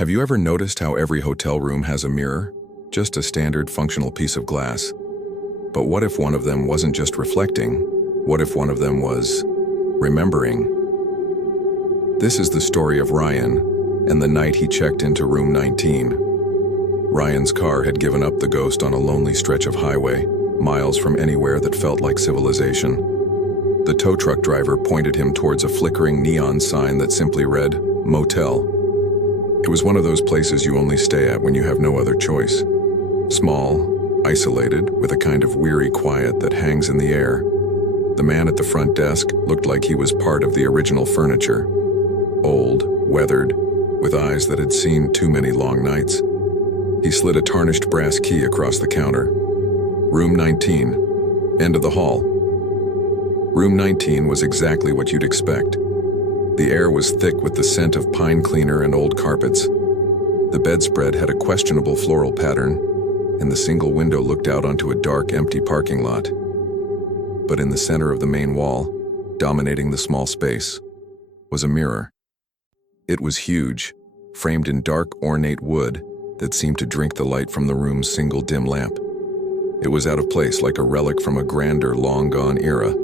Have you ever noticed how every hotel room has a mirror? Just a standard functional piece of glass. But what if one of them wasn't just reflecting? What if one of them was remembering? This is the story of Ryan and the night he checked into room 19. Ryan's car had given up the ghost on a lonely stretch of highway, miles from anywhere that felt like civilization. The tow truck driver pointed him towards a flickering neon sign that simply read, "Motel." It was one of those places you only stay at when you have no other choice. Small, isolated, with a kind of weary quiet that hangs in the air. The man at the front desk looked like he was part of the original furniture. Old, weathered, with eyes that had seen too many long nights. He slid a tarnished brass key across the counter. Room 19, end of the hall. Room 19 was exactly what you'd expect. The air was thick with the scent of pine cleaner and old carpets. The bedspread had a questionable floral pattern, and the single window looked out onto a dark, empty parking lot. But in the center of the main wall, dominating the small space, was a mirror. It was huge, framed in dark, ornate wood that seemed to drink the light from the room's single dim lamp. It was out of place, like a relic from a grander, long-gone era.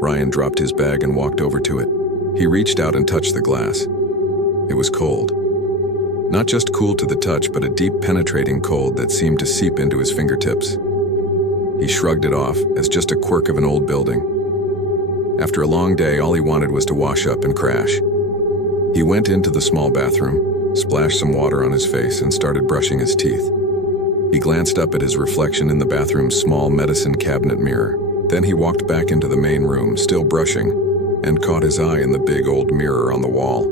Ryan dropped his bag and walked over to it. He reached out and touched the glass. It was cold. Not just cool to the touch, but a deep, penetrating cold that seemed to seep into his fingertips. He shrugged it off as just a quirk of an old building. After a long day, all he wanted was to wash up and crash. He went into the small bathroom, splashed some water on his face, and started brushing his teeth. He glanced up at his reflection in the bathroom's small medicine cabinet mirror. Then he walked back into the main room, still brushing, and caught his eye in the big old mirror on the wall.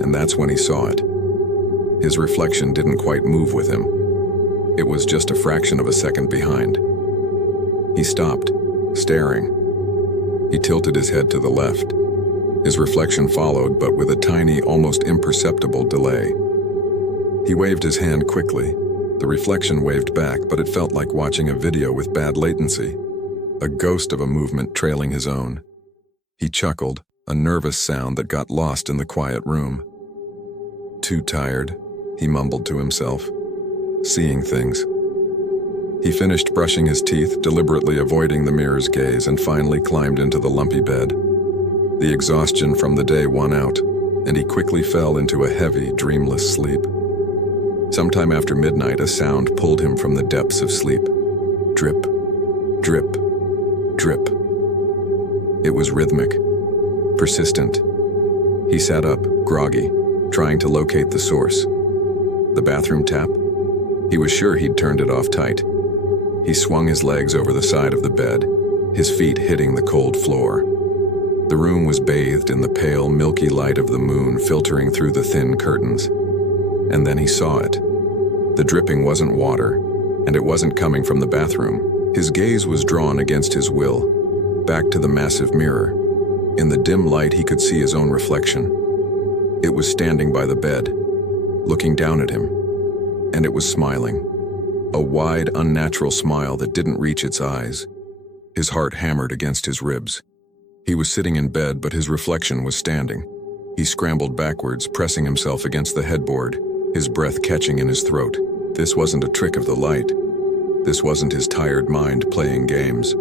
And that's when he saw it. His reflection didn't quite move with him. It was just a fraction of a second behind. He stopped, staring. He tilted his head to the left. His reflection followed, but with a tiny, almost imperceptible delay. He waved his hand quickly. The reflection waved back, but it felt like watching a video with bad latency. A ghost of a movement trailing his own. He chuckled, a nervous sound that got lost in the quiet room. Too tired, he mumbled to himself, seeing things. He finished brushing his teeth, deliberately avoiding the mirror's gaze, and finally climbed into the lumpy bed. The exhaustion from the day won out, and he quickly fell into a heavy, dreamless sleep. Sometime after midnight, a sound pulled him from the depths of sleep. Drip, drip, drip. It was rhythmic, persistent. He sat up, groggy, trying to locate the source. The bathroom tap? He was sure he'd turned it off tight. He swung his legs over the side of the bed, his feet hitting the cold floor. The room was bathed in the pale, milky light of the moon filtering through the thin curtains. And then he saw it. The dripping wasn't water, and it wasn't coming from the bathroom. His gaze was drawn against his will, back to the massive mirror. In the dim light, he could see his own reflection. It was standing by the bed, looking down at him, and it was smiling. A wide, unnatural smile that didn't reach its eyes. His heart hammered against his ribs. He was sitting in bed, but his reflection was standing. He scrambled backwards, pressing himself against the headboard, his breath catching in his throat. This wasn't a trick of the light. This wasn't his tired mind playing games.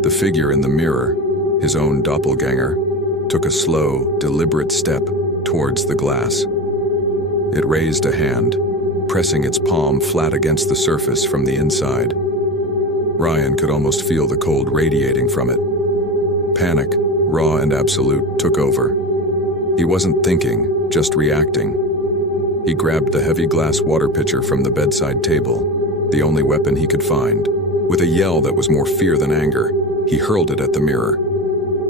The figure in the mirror, his own doppelganger, took a slow, deliberate step towards the glass. It raised a hand, pressing its palm flat against the surface from the inside. Ryan could almost feel the cold radiating from it. Panic, raw and absolute, took over. He wasn't thinking, just reacting. He grabbed the heavy glass water pitcher from the bedside table, the only weapon he could find. With a yell that was more fear than anger, he hurled it at the mirror.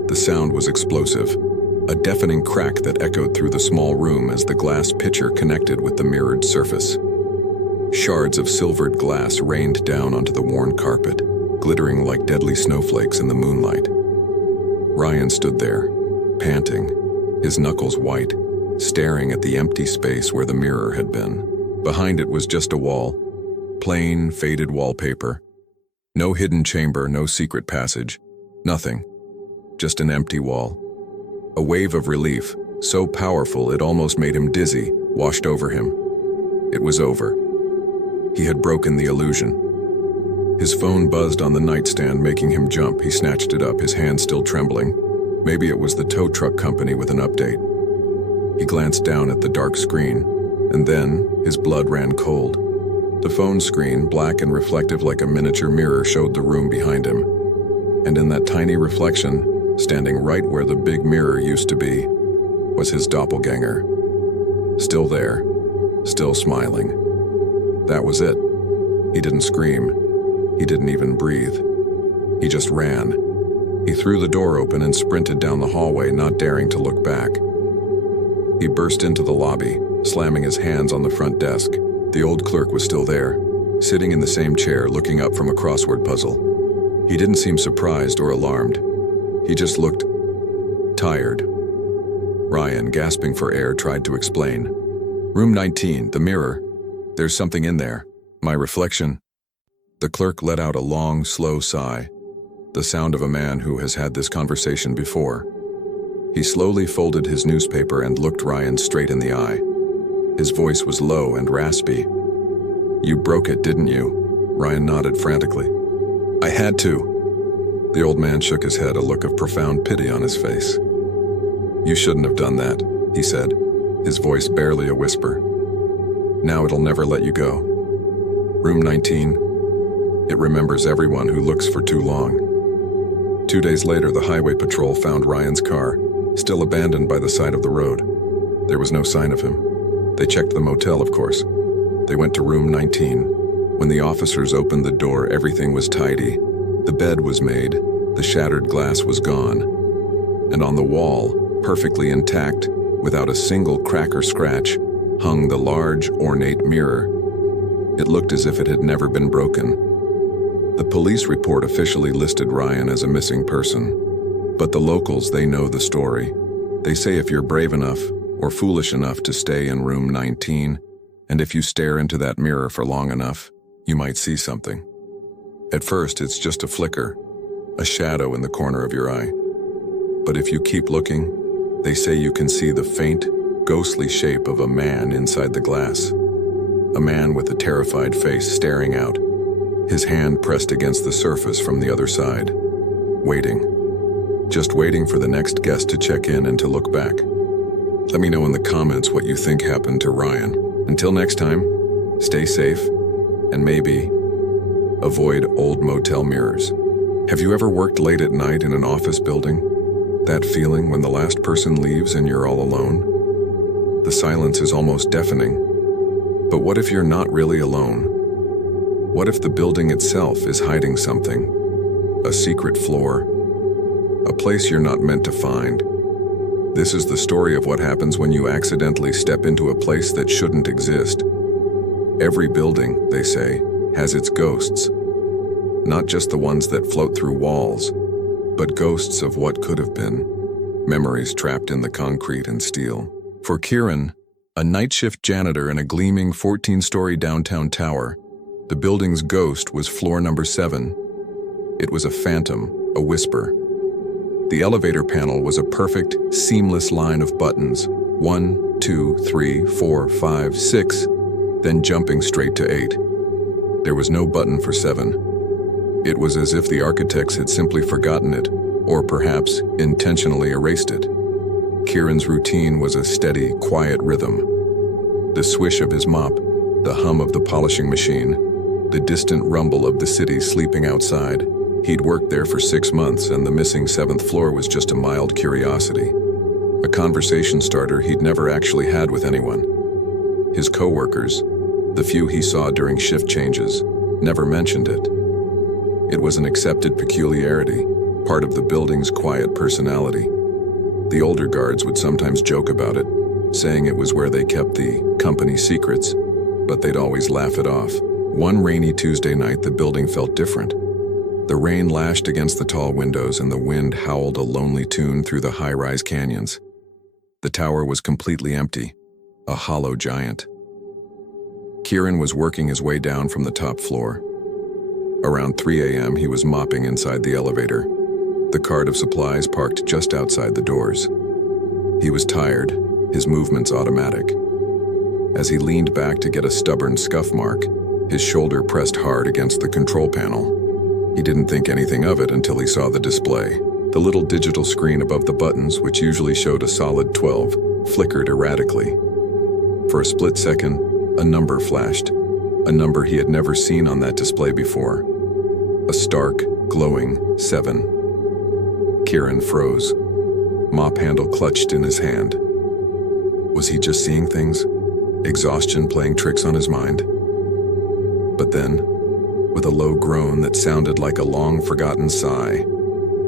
The sound was explosive, a deafening crack that echoed through the small room as the glass pitcher connected with the mirrored surface. Shards of silvered glass rained down onto the worn carpet, glittering like deadly snowflakes in the moonlight. Ryan stood there, panting, his knuckles white, staring at the empty space where the mirror had been. Behind it was just a wall, plain, faded wallpaper. No hidden chamber, no secret passage, nothing. Just an empty wall. A wave of relief, so powerful it almost made him dizzy, washed over him. It was over. He had broken the illusion. His phone buzzed on the nightstand, making him jump. He snatched it up, his hand still trembling. Maybe it was the tow truck company with an update. He glanced down at the dark screen, and then his blood ran cold. The phone screen, black and reflective like a miniature mirror, showed the room behind him. And in that tiny reflection, standing right where the big mirror used to be, was his doppelganger. Still there, still smiling. That was it. He didn't scream. He didn't even breathe. He just ran. He threw the door open and sprinted down the hallway, not daring to look back. He burst into the lobby, slamming his hands on the front desk. The old clerk was still there, sitting in the same chair, looking up from a crossword puzzle. He didn't seem surprised or alarmed. He just looked tired. Ryan, gasping for air, tried to explain. "Room 19, the mirror. There's something in there. My reflection." The clerk let out a long, slow sigh, the sound of a man who has had this conversation before. He slowly folded his newspaper and looked Ryan straight in the eye. His voice was low and raspy. "You broke it, didn't you?" Ryan nodded frantically. "I had to." The old man shook his head, a look of profound pity on his face. "You shouldn't have done that," he said, his voice barely a whisper. "Now it'll never let you go. Room 19, it remembers everyone who looks for too long." 2 days later, the highway patrol found Ryan's car, still abandoned by the side of the road. There was no sign of him. They checked the motel, of course. They went to room 19. When the officers opened the door, everything was tidy. The bed was made, the shattered glass was gone. And on the wall, perfectly intact, without a single crack or scratch, hung the large, ornate mirror. It looked as if it had never been broken. The police report officially listed Ryan as a missing person. But the locals, they know the story. They say if you're brave enough or foolish enough to stay in room 19, and if you stare into that mirror for long enough, you might see something. At first, it's just a flicker, a shadow in the corner of your eye. But if you keep looking, they say you can see the faint, ghostly shape of a man inside the glass. A man with a terrified face staring out, his hand pressed against the surface from the other side, waiting. Just waiting for the next guest to check in and to look back. Let me know in the comments what you think happened to Ryan. Until next time, stay safe, and maybe avoid old motel mirrors. Have you ever worked late at night in an office building? That feeling when the last person leaves and you're all alone? The silence is almost deafening. But what if you're not really alone? What if the building itself is hiding something? A secret floor? A place you're not meant to find? This is the story of what happens when you accidentally step into a place that shouldn't exist. Every building, they say, has its ghosts. Not just the ones that float through walls, but ghosts of what could have been. Memories trapped in the concrete and steel. For Kieran, a night shift janitor in a gleaming 14-story downtown tower, the building's ghost was floor number 7. It was a phantom, a whisper. The elevator panel was a perfect, seamless line of buttons. 1, 2, 3, 4, 5, 6, then jumping straight to 8. There was no button for 7. It was as if the architects had simply forgotten it, or perhaps intentionally erased it. Kieran's routine was a steady, quiet rhythm. The swish of his mop, the hum of the polishing machine, the distant rumble of the city sleeping outside. He'd worked there for 6 months, and the missing 7th floor was just a mild curiosity. A conversation starter he'd never actually had with anyone. His co-workers, the few he saw during shift changes, never mentioned it. It was an accepted peculiarity, part of the building's quiet personality. The older guards would sometimes joke about it, saying it was where they kept the company secrets, but they'd always laugh it off. One rainy Tuesday night, the building felt different. The rain lashed against the tall windows and the wind howled a lonely tune through the high-rise canyons. The tower was completely empty, a hollow giant. Kieran was working his way down from the top floor. Around 3 a.m., he was mopping inside the elevator, the cart of supplies parked just outside the doors. He was tired, his movements automatic. As he leaned back to get a stubborn scuff mark, his shoulder pressed hard against the control panel. He didn't think anything of it until he saw the display. The little digital screen above the buttons, which usually showed a solid 12, flickered erratically. For a split second, a number flashed, a number he had never seen on that display before. A stark, glowing 7. Kieran froze, mop handle clutched in his hand. Was he just seeing things? Exhaustion playing tricks on his mind? But then, with a low groan that sounded like a long-forgotten sigh,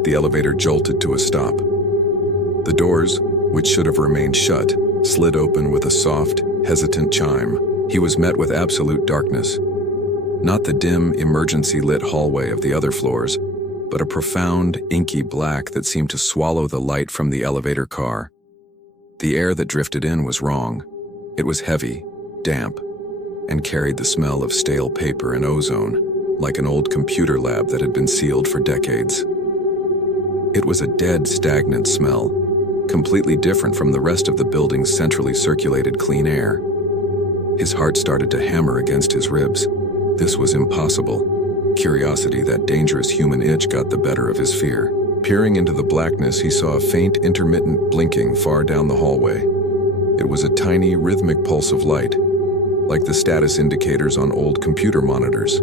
the elevator jolted to a stop. The doors, which should have remained shut, slid open with a soft, hesitant chime. He was met with absolute darkness. Not the dim, emergency-lit hallway of the other floors, but a profound, inky black that seemed to swallow the light from the elevator car. The air that drifted in was wrong. It was heavy, damp, and carried the smell of stale paper and ozone, like an old computer lab that had been sealed for decades. It was a dead, stagnant smell, completely different from the rest of the building's centrally circulated clean air. His heart started to hammer against his ribs. This was impossible. Curiosity, that dangerous human itch, got the better of his fear. Peering into the blackness, he saw a faint, intermittent blinking far down the hallway. It was a tiny, rhythmic pulse of light, like the status indicators on old computer monitors.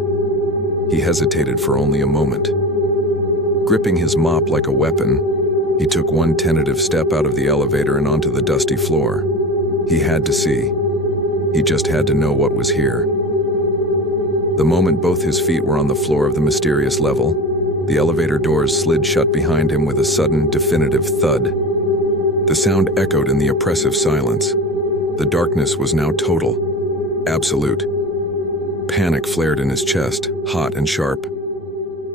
He hesitated for only a moment. Gripping his mop like a weapon, he took one tentative step out of the elevator and onto the dusty floor. He had to see. He just had to know what was here. The moment both his feet were on the floor of the mysterious level, the elevator doors slid shut behind him with a sudden, definitive thud. The sound echoed in the oppressive silence. The darkness was now total, absolute. Panic flared in his chest, hot and sharp.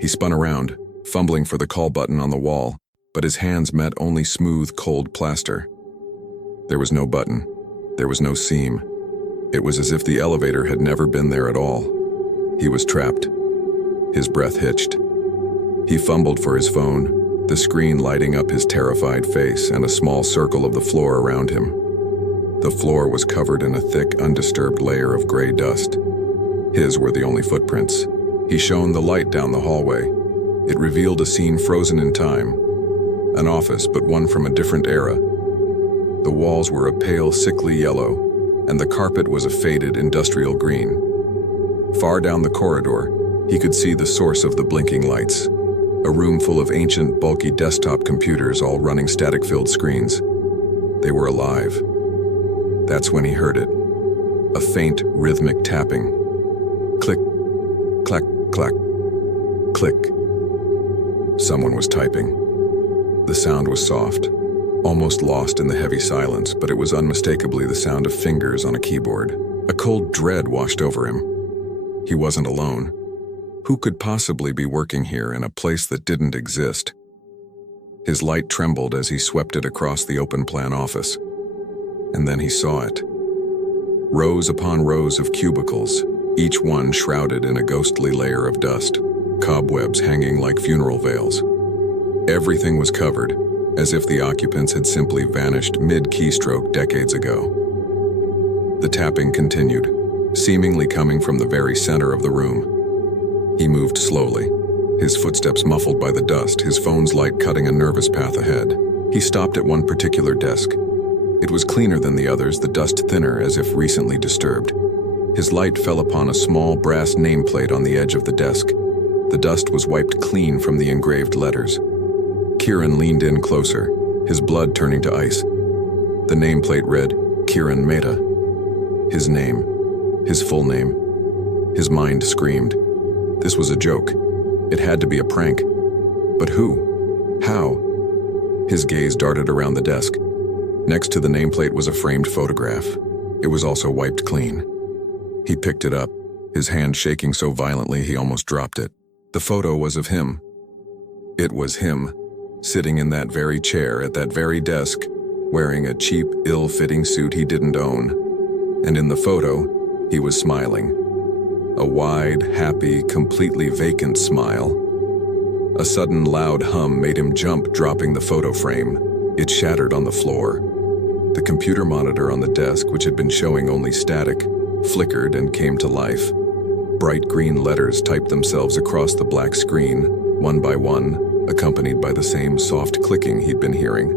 He spun around, fumbling for the call button on the wall, but his hands met only smooth, cold plaster. There was no button. There was no seam. It was as if the elevator had never been there at all. He was trapped. His breath hitched. He fumbled for his phone, the screen lighting up his terrified face and a small circle of the floor around him. The floor was covered in a thick, undisturbed layer of gray dust. His were the only footprints. He shone the light down the hallway. It revealed a scene frozen in time. An office, but one from a different era. The walls were a pale, sickly yellow, and the carpet was a faded industrial green. Far down the corridor, he could see the source of the blinking lights. A room full of ancient, bulky desktop computers all running static-filled screens. They were alive. That's when he heard it. A faint, rhythmic tapping. Click, clack, clack, click. Someone was typing. The sound was soft, almost lost in the heavy silence, but it was unmistakably the sound of fingers on a keyboard. A cold dread washed over him. He wasn't alone. Who could possibly be working here in a place that didn't exist? His light trembled as he swept it across the open-plan office. And then he saw it. Rows upon rows of cubicles, each one shrouded in a ghostly layer of dust, cobwebs hanging like funeral veils. Everything was covered, as if the occupants had simply vanished mid-keystroke decades ago. The tapping continued, seemingly coming from the very center of the room. He moved slowly, his footsteps muffled by the dust, his phone's light cutting a nervous path ahead. He stopped at one particular desk. It was cleaner than the others, the dust thinner as if recently disturbed. His light fell upon a small brass nameplate on the edge of the desk. The dust was wiped clean from the engraved letters. Kieran leaned in closer, his blood turning to ice. The nameplate read, Kieran Mehta. His name, his full name. His mind screamed. This was a joke. It had to be a prank. But who? How? His gaze darted around the desk. Next to the nameplate was a framed photograph. It was also wiped clean. He picked it up, his hand shaking so violently he almost dropped it. The photo was of him. It was him, sitting in that very chair at that very desk, wearing a cheap, ill-fitting suit he didn't own. And in the photo, he was smiling. A wide, happy, completely vacant smile. A sudden loud hum made him jump, dropping the photo frame. It shattered on the floor. The computer monitor on the desk, which had been showing only static, flickered and came to life. Bright green letters typed themselves across the black screen, one by one, accompanied by the same soft clicking he'd been hearing.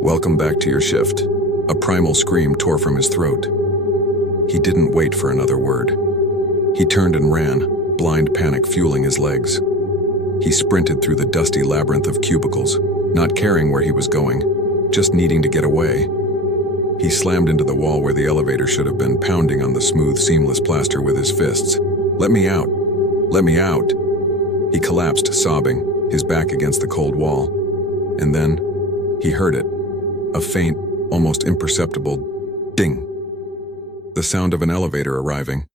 "Welcome back to your shift." A primal scream tore from his throat. He didn't wait for another word. He turned and ran, blind panic fueling his legs. He sprinted through the dusty labyrinth of cubicles, not caring where he was going, just needing to get away. He slammed into the wall where the elevator should have been, pounding on the smooth, seamless plaster with his fists. "Let me out! Let me out!" He collapsed, sobbing, his back against the cold wall. And then, he heard it. A faint, almost imperceptible ding. The sound of an elevator arriving.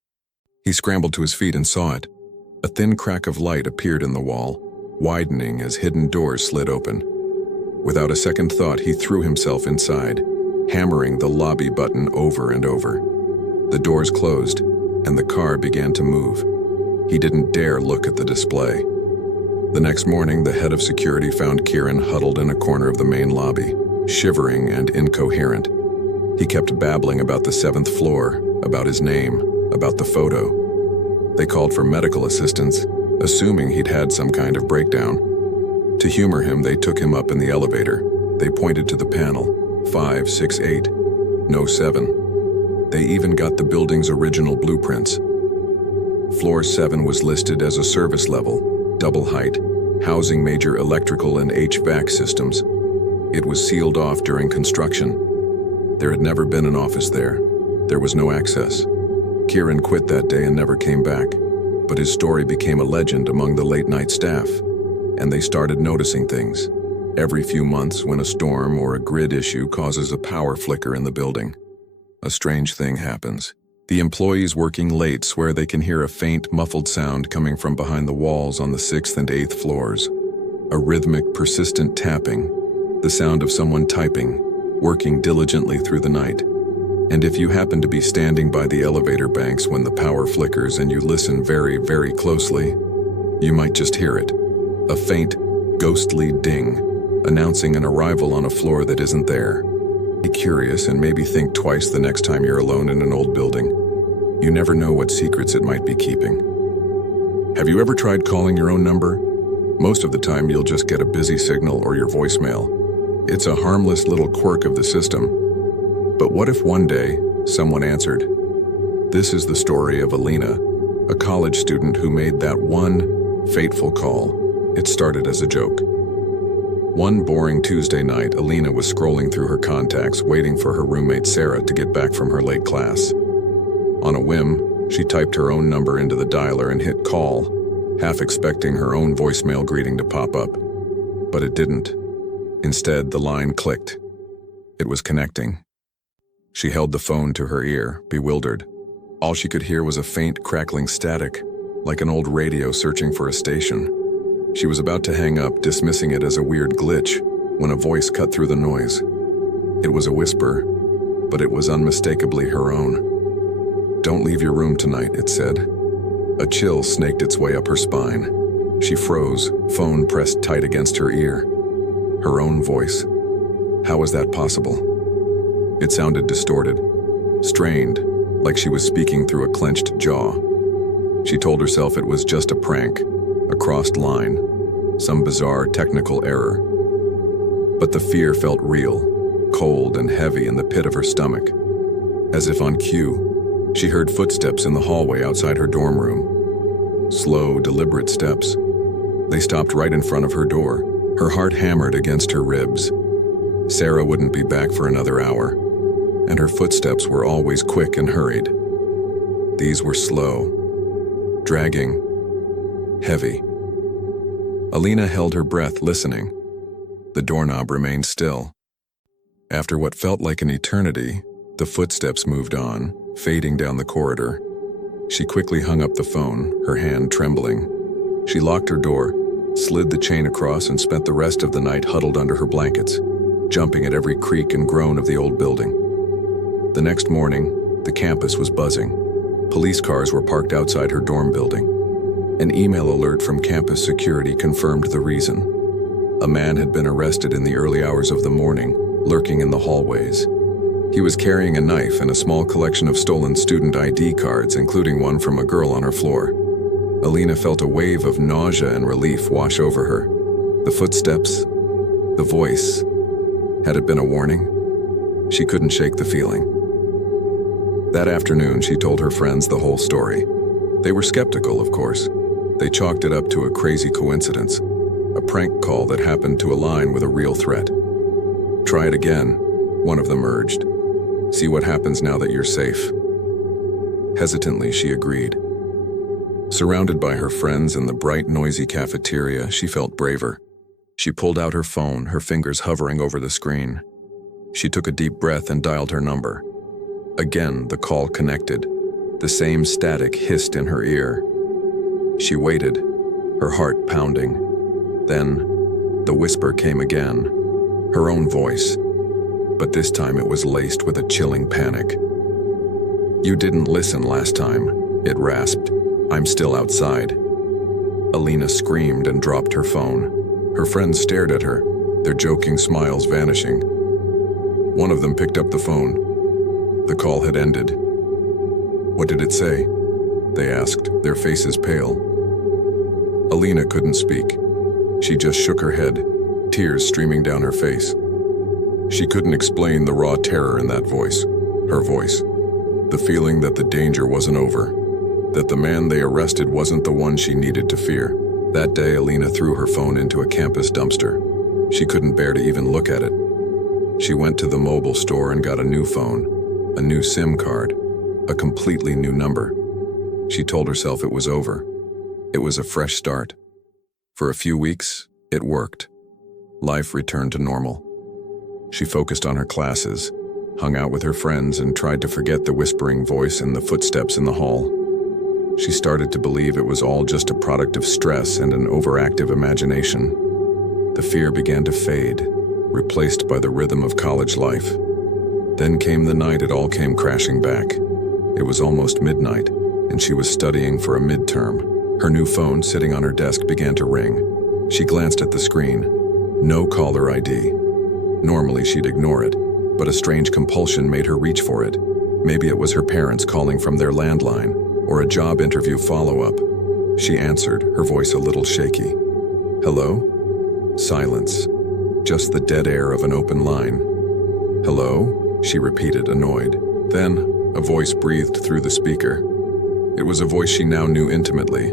He scrambled to his feet and saw it. A thin crack of light appeared in the wall, widening as hidden doors slid open. Without a second thought, he threw himself inside, hammering the lobby button over and over. The doors closed, and the car began to move. He didn't dare look at the display. The next morning, the head of security found Kieran huddled in a corner of the main lobby, shivering and incoherent. He kept babbling about the 7th floor, about his name, about the photo. They called for medical assistance, assuming he'd had some kind of breakdown. To humor him, they took him up in the elevator. They pointed to the panel, 5, 6, 8, no 7. They even got the building's original blueprints. Floor 7 was listed as a service level, double height, housing major electrical and HVAC systems. It was sealed off during construction. There had never been an office there. There was no access. Kieran quit that day and never came back, but his story became a legend among the late-night staff, and they started noticing things. Every few months, when a storm or a grid issue causes a power flicker in the building, a strange thing happens. The employees working late swear they can hear a faint, muffled sound coming from behind the walls on the 6th and 8th floors. A rhythmic, persistent tapping, the sound of someone typing, working diligently through the night. And if you happen to be standing by the elevator banks when the power flickers and you listen very, very closely, you might just hear it. A faint, ghostly ding, announcing an arrival on a floor that isn't there. Be curious and maybe think twice the next time you're alone in an old building. You never know what secrets it might be keeping. Have you ever tried calling your own number? Most of the time you'll just get a busy signal or your voicemail. It's a harmless little quirk of the system. But what if one day someone answered? This is the story of Alina, a college student who made that one fateful call. It started as a joke. One boring Tuesday night, Alina was scrolling through her contacts, waiting for her roommate Sarah to get back from her late class. On a whim, she typed her own number into the dialer and hit call, half expecting her own voicemail greeting to pop up. But it didn't. Instead, the line clicked. It was connecting. She held the phone to her ear, bewildered. All she could hear was a faint, crackling static, like an old radio searching for a station. She was about to hang up, dismissing it as a weird glitch, when a voice cut through the noise. It was a whisper, but it was unmistakably her own. "Don't leave your room tonight," it said. A chill snaked its way up her spine. She froze, phone pressed tight against her ear. Her own voice. How was that possible? It sounded distorted, strained, like she was speaking through a clenched jaw. She told herself it was just a prank, a crossed line, some bizarre technical error. But the fear felt real, cold and heavy in the pit of her stomach. As if on cue, she heard footsteps in the hallway outside her dorm room. Slow, deliberate steps. They stopped right in front of her door. Her heart hammered against her ribs. Sarah wouldn't be back for another hour, and her footsteps were always quick and hurried. These were slow, dragging, heavy. Alina held her breath, listening. The doorknob remained still. After what felt like an eternity, the footsteps moved on, fading down the corridor. She quickly hung up the phone, her hand trembling. She locked her door, slid the chain across, and spent the rest of the night huddled under her blankets, jumping at every creak and groan of the old building. The next morning, the campus was buzzing. Police cars were parked outside her dorm building. An email alert from campus security confirmed the reason. A man had been arrested in the early hours of the morning, lurking in the hallways. He was carrying a knife and a small collection of stolen student ID cards, including one from a girl on her floor. Alina felt a wave of nausea and relief wash over her. The footsteps, the voice. Had it been a warning? She couldn't shake the feeling. That afternoon, she told her friends the whole story. They were skeptical, of course. They chalked it up to a crazy coincidence, a prank call that happened to align with a real threat. "Try it again," one of them urged. "See what happens now that you're safe." Hesitantly, she agreed. Surrounded by her friends in the bright, noisy cafeteria, she felt braver. She pulled out her phone, her fingers hovering over the screen. She took a deep breath and dialed her number. Again, the call connected. The same static hissed in her ear. She waited, her heart pounding. Then, the whisper came again, her own voice. But this time it was laced with a chilling panic. "You didn't listen last time," it rasped. "I'm still outside." Alina screamed and dropped her phone. Her friends stared at her, their joking smiles vanishing. One of them picked up the phone. The call had ended. "What did it say?" they asked, their faces pale. Alina couldn't speak. She just shook her head, tears streaming down her face. She couldn't explain the raw terror in that voice, her voice. The feeling that the danger wasn't over, that the man they arrested wasn't the one she needed to fear. That day, Alina threw her phone into a campus dumpster. She couldn't bear to even look at it. She went to the mobile store and got a new phone, a new SIM card, a completely new number. She told herself it was over. It was a fresh start. For a few weeks, it worked. Life returned to normal. She focused on her classes, hung out with her friends, and tried to forget the whispering voice and the footsteps in the hall. She started to believe it was all just a product of stress and an overactive imagination. The fear began to fade, replaced by the rhythm of college life. Then came the night it all came crashing back. It was almost midnight, and she was studying for a midterm. Her new phone sitting on her desk began to ring. She glanced at the screen. No caller ID. Normally she'd ignore it, but a strange compulsion made her reach for it. Maybe it was her parents calling from their landline, or a job interview follow-up. She answered, her voice a little shaky. "Hello?" Silence. Just the dead air of an open line. "Hello?" she repeated, annoyed. Then, a voice breathed through the speaker. It was a voice she now knew intimately,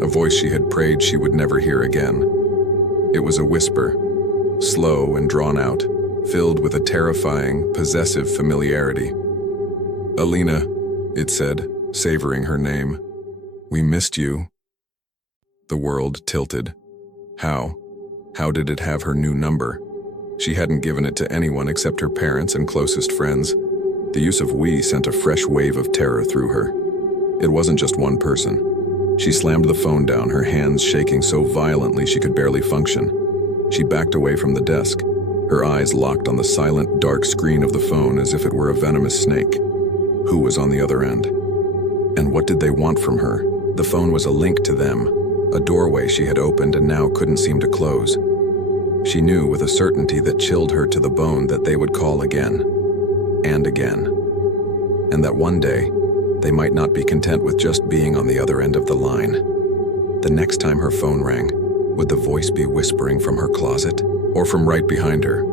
a voice she had prayed she would never hear again. It was a whisper, slow and drawn out, filled with a terrifying, possessive familiarity. "Alina," it said, savoring her name. "We missed you." The world tilted. How? How did it have her new number? She hadn't given it to anyone except her parents and closest friends. The use of "we" sent a fresh wave of terror through her. It wasn't just one person. She slammed the phone down, her hands shaking so violently she could barely function. She backed away from the desk, her eyes locked on the silent, dark screen of the phone as if it were a venomous snake. Who was on the other end? And what did they want from her? The phone was a link to them, a doorway she had opened and now couldn't seem to close. She knew with a certainty that chilled her to the bone that they would call again, and again. And that one day, they might not be content with just being on the other end of the line. The next time her phone rang, would the voice be whispering from her closet, or from right behind her?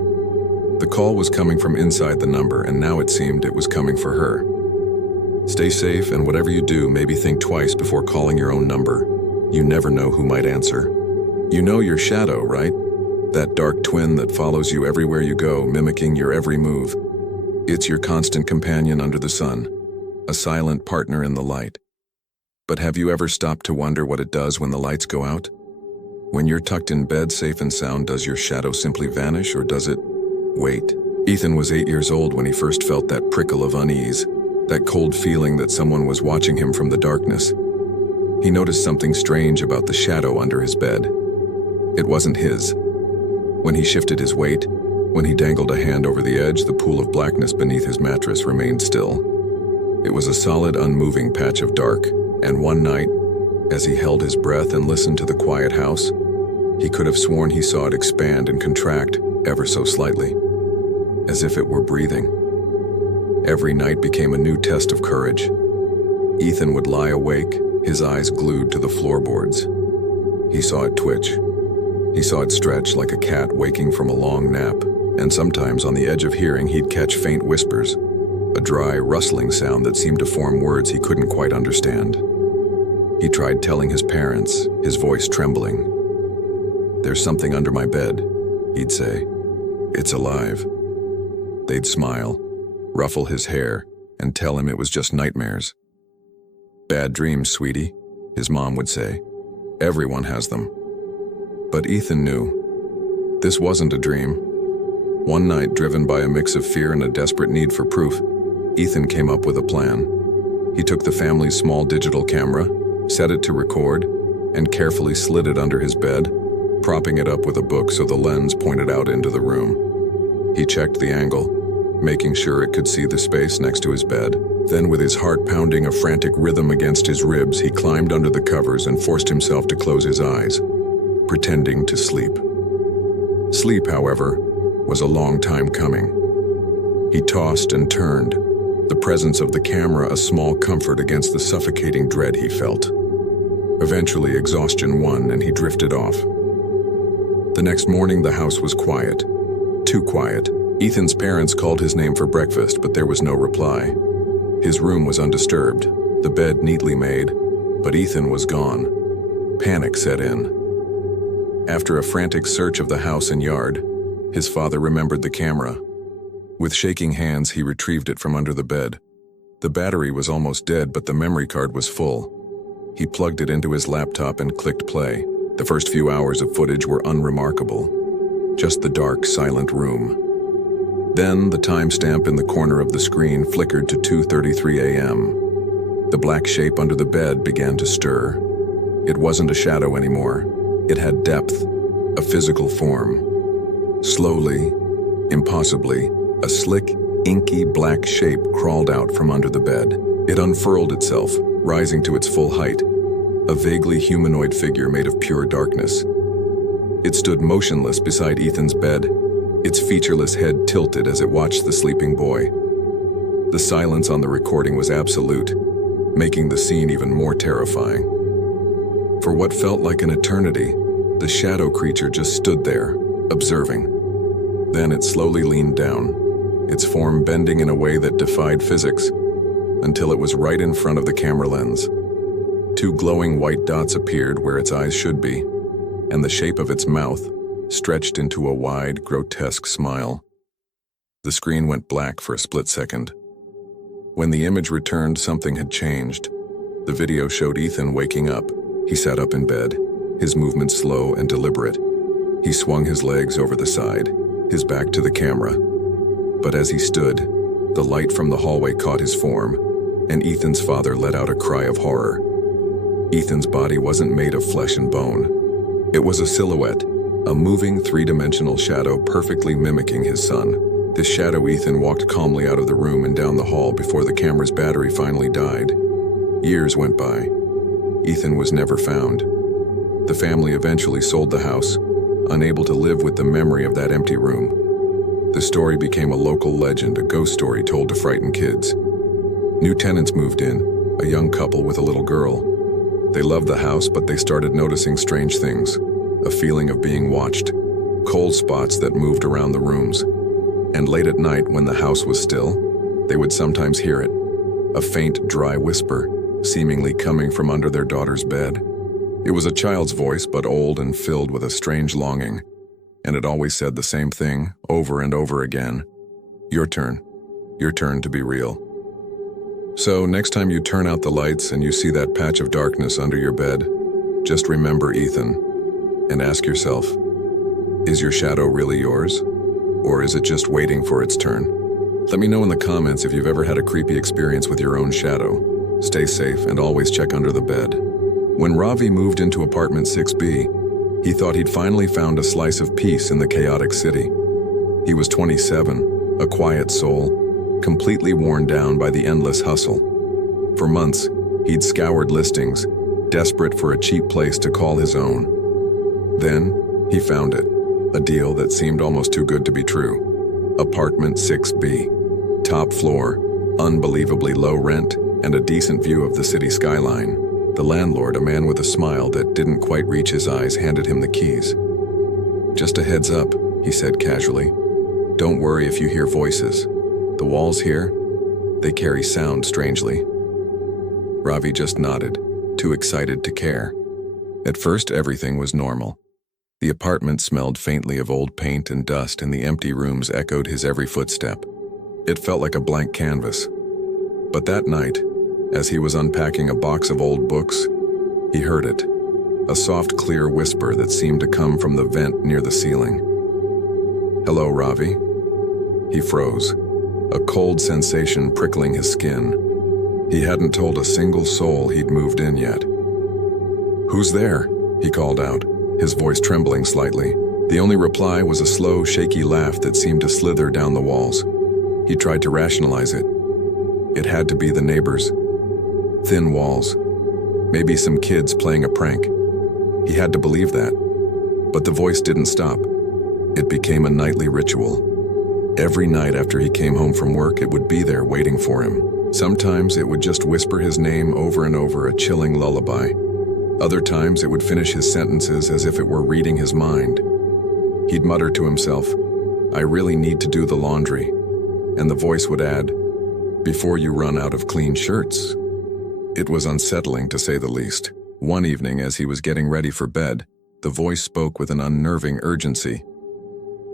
The call was coming from inside the number, and now it seemed it was coming for her. Stay safe, and whatever you do, maybe think twice before calling your own number. You never know who might answer. You know your shadow, right? That dark twin that follows you everywhere you go, mimicking your every move. It's your constant companion under the sun, a silent partner in the light. But have you ever stopped to wonder what it does when the lights go out? When you're tucked in bed safe and sound, does your shadow simply vanish, or does it wait? Ethan was 8 years old when he first felt that prickle of unease, that cold feeling that someone was watching him from the darkness. He noticed something strange about the shadow under his bed. It wasn't his. When he shifted his weight, when he dangled a hand over the edge, the pool of blackness beneath his mattress remained still. It was a solid, unmoving patch of dark, and one night, as he held his breath and listened to the quiet house, he could have sworn he saw it expand and contract ever so slightly. as if it were breathing. Every night became a new test of courage. Ethan would lie awake, his eyes glued to the floorboards. He saw it twitch. He saw it stretch like a cat waking from a long nap, and sometimes on the edge of hearing he'd catch faint whispers, a dry, rustling sound that seemed to form words he couldn't quite understand. He tried telling his parents, his voice trembling. "There's something under my bed," he'd say. "It's alive." They'd smile, ruffle his hair, and tell him it was just nightmares. "Bad dreams, sweetie," his mom would say. "Everyone has them." But Ethan knew. This wasn't a dream. One night, driven by a mix of fear and a desperate need for proof, Ethan came up with a plan. He took the family's small digital camera, set it to record, and carefully slid it under his bed, propping it up with a book so the lens pointed out into the room. He checked the angle, making sure it could see the space next to his bed. Then, with his heart pounding a frantic rhythm against his ribs, he climbed under the covers and forced himself to close his eyes, pretending to sleep. Sleep, however, was a long time coming. He tossed and turned, the presence of the camera a small comfort against the suffocating dread he felt. Eventually, exhaustion won and he drifted off. The next morning, the house was quiet. Too quiet. Ethan's parents called his name for breakfast, but there was no reply. His room was undisturbed, the bed neatly made, but Ethan was gone. Panic set in. After a frantic search of the house and yard, his father remembered the camera. With shaking hands, he retrieved it from under the bed. The battery was almost dead, but the memory card was full. He plugged it into his laptop and clicked play. The first few hours of footage were unremarkable. Just the dark, silent room. Then, the timestamp in the corner of the screen flickered to 2:33 a.m. The black shape under the bed began to stir. It wasn't a shadow anymore. It had depth, a physical form. Slowly, impossibly, a slick, inky black shape crawled out from under the bed. It unfurled itself, rising to its full height, a vaguely humanoid figure made of pure darkness. It stood motionless beside Ethan's bed, its featureless head tilted as it watched the sleeping boy. The silence on the recording was absolute, making the scene even more terrifying. For what felt like an eternity, the shadow creature just stood there, observing. Then it slowly leaned down, its form bending in a way that defied physics, until it was right in front of the camera lens. Two glowing white dots appeared where its eyes should be, and the shape of its mouth stretched into a wide, grotesque smile. The screen went black for a split second. When the image returned, something had changed. The video showed Ethan waking up. He sat up in bed, his movements slow and deliberate. He swung his legs over the side, his back to the camera. But as he stood, the light from the hallway caught his form, and Ethan's father let out a cry of horror. Ethan's body wasn't made of flesh and bone. It was a silhouette, a moving three-dimensional shadow perfectly mimicking his son. This shadow Ethan walked calmly out of the room and down the hall before the camera's battery finally died. Years went by. Ethan was never found. The family eventually sold the house, unable to live with the memory of that empty room. The story became a local legend, a ghost story told to frighten kids. New tenants moved in, a young couple with a little girl. They loved the house, but they started noticing strange things. A feeling of being watched, cold spots that moved around the rooms. And late at night, when the house was still, they would sometimes hear it, a faint, dry whisper, seemingly coming from under their daughter's bed. It was a child's voice, but old and filled with a strange longing, and it always said the same thing, over and over again. Your turn to be real. So next time you turn out the lights and you see that patch of darkness under your bed, just remember Ethan, and ask yourself, is your shadow really yours? Or is it just waiting for its turn? Let me know in the comments if you've ever had a creepy experience with your own shadow. Stay safe and always check under the bed. When Ravi moved into apartment 6B, he thought he'd finally found a slice of peace in the chaotic city. He was 27, a quiet soul, completely worn down by the endless hustle. For months, he'd scoured listings, desperate for a cheap place to call his own. Then, he found it, a deal that seemed almost too good to be true. Apartment 6B. Top floor, unbelievably low rent, and a decent view of the city skyline. The landlord, a man with a smile that didn't quite reach his eyes, handed him the keys. "Just a heads up," he said casually. "Don't worry if you hear voices. The walls here, they carry sound strangely." Ravi just nodded, too excited to care. At first, everything was normal. The apartment smelled faintly of old paint and dust, and the empty rooms echoed his every footstep. It felt like a blank canvas. But that night, as he was unpacking a box of old books, he heard it, a soft, clear whisper that seemed to come from the vent near the ceiling. "Hello, Ravi." He froze, a cold sensation prickling his skin. He hadn't told a single soul he'd moved in yet. "Who's there?" he called out, his voice trembling slightly. The only reply was a slow, shaky laugh that seemed to slither down the walls. He tried to rationalize it. It had to be the neighbors. Thin walls. Maybe some kids playing a prank. He had to believe that. But the voice didn't stop. It became a nightly ritual. Every night after he came home from work, it would be there waiting for him. Sometimes it would just whisper his name over and over, a chilling lullaby. Other times it would finish his sentences as if it were reading his mind. He'd mutter to himself, "I really need to do the laundry." And the voice would add, "Before you run out of clean shirts." It was unsettling, to say the least. One evening, as he was getting ready for bed, the voice spoke with an unnerving urgency.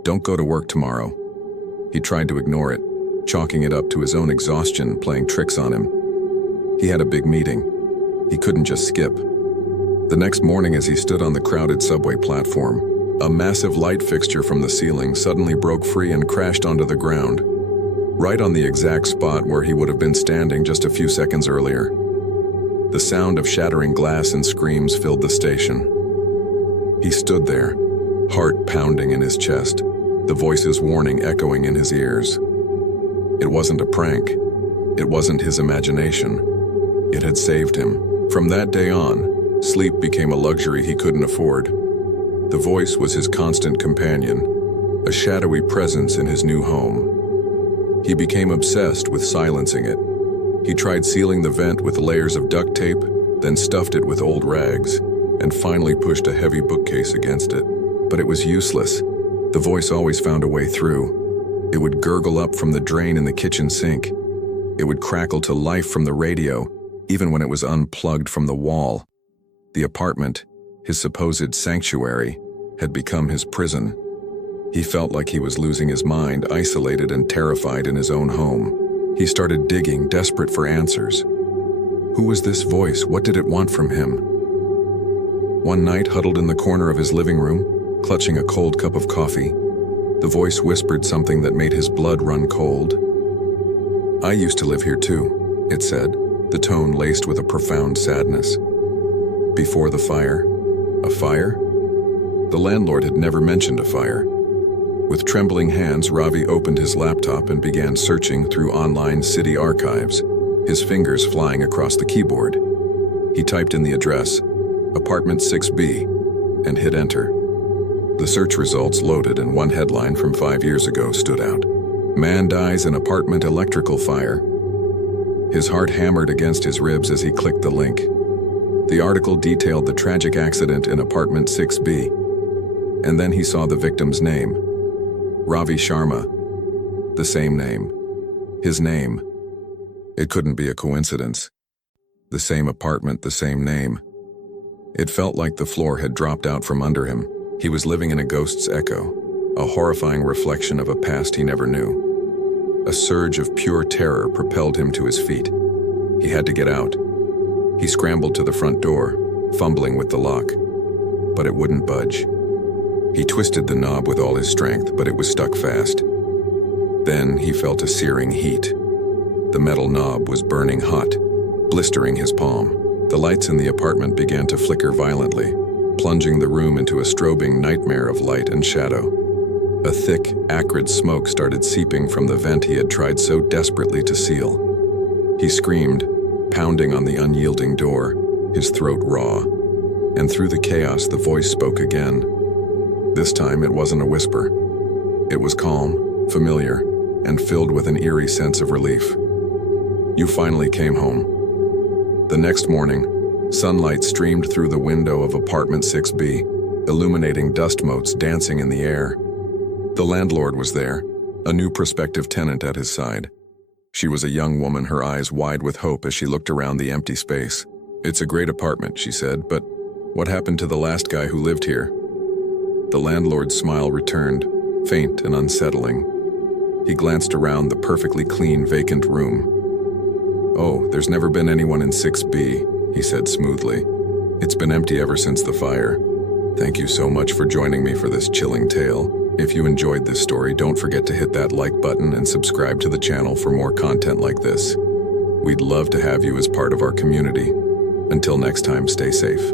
"Don't go to work tomorrow." He tried to ignore it, chalking it up to his own exhaustion playing tricks on him. He had a big meeting. He couldn't just skip. The next morning, as he stood on the crowded subway platform, a massive light fixture from the ceiling suddenly broke free and crashed onto the ground, right on the exact spot where he would have been standing just a few seconds earlier. The sound of shattering glass and screams filled the station. He stood there, heart pounding in his chest, the voice's warning echoing in his ears. It wasn't a prank. It wasn't his imagination. It had saved him. From that day on, sleep became a luxury he couldn't afford. The voice was his constant companion, a shadowy presence in his new home. He became obsessed with silencing it. He tried sealing the vent with layers of duct tape, then stuffed it with old rags, and finally pushed a heavy bookcase against it. But it was useless. The voice always found a way through. It would gurgle up from the drain in the kitchen sink. It would crackle to life from the radio, even when it was unplugged from the wall. The apartment, his supposed sanctuary, had become his prison. He felt like he was losing his mind, isolated and terrified in his own home. He started digging, desperate for answers. Who was this voice? What did it want from him? One night, huddled in the corner of his living room, clutching a cold cup of coffee, the voice whispered something that made his blood run cold. "I used to live here too," it said, the tone laced with a profound sadness. "Before the fire." A fire? The landlord had never mentioned a fire. With trembling hands, Ravi opened his laptop and began searching through online city archives, his fingers flying across the keyboard. He typed in the address, Apartment 6B, and hit enter. The search results loaded, and one headline from 5 years ago stood out. "Man dies in apartment electrical fire." His heart hammered against his ribs as he clicked the link. The article detailed the tragic accident in apartment 6B, and then he saw the victim's name. Ravi Sharma. The same name. His name. It couldn't be a coincidence. The same apartment, the same name. It felt like the floor had dropped out from under him. He was living in a ghost's echo, a horrifying reflection of a past he never knew. A surge of pure terror propelled him to his feet. He had to get out. He scrambled to the front door, fumbling with the lock, but it wouldn't budge. He twisted the knob with all his strength, but it was stuck fast. Then he felt a searing heat. The metal knob was burning hot, blistering his palm. The lights in the apartment began to flicker violently, plunging the room into a strobing nightmare of light and shadow. A thick, acrid smoke started seeping from the vent he had tried so desperately to seal. He screamed, pounding on the unyielding door, his throat raw. And through the chaos, the voice spoke again. This time, it wasn't a whisper. It was calm, familiar, and filled with an eerie sense of relief. You finally came home. The next morning, sunlight streamed through the window of apartment 6B, illuminating dust motes dancing in the air. The landlord was there, a new prospective tenant at his side. She was a young woman, her eyes wide with hope as she looked around the empty space. "It's a great apartment," she said, "but what happened to the last guy who lived here?" The landlord's smile returned, faint and unsettling. He glanced around the perfectly clean, vacant room. "Oh, there's never been anyone in 6B, he said smoothly. "It's been empty ever since the fire. Thank you so much for joining me for this chilling tale. If you enjoyed this story, don't forget to hit that like button and subscribe to the channel for more content like this. We'd love to have you as part of our community. Until next time, stay safe."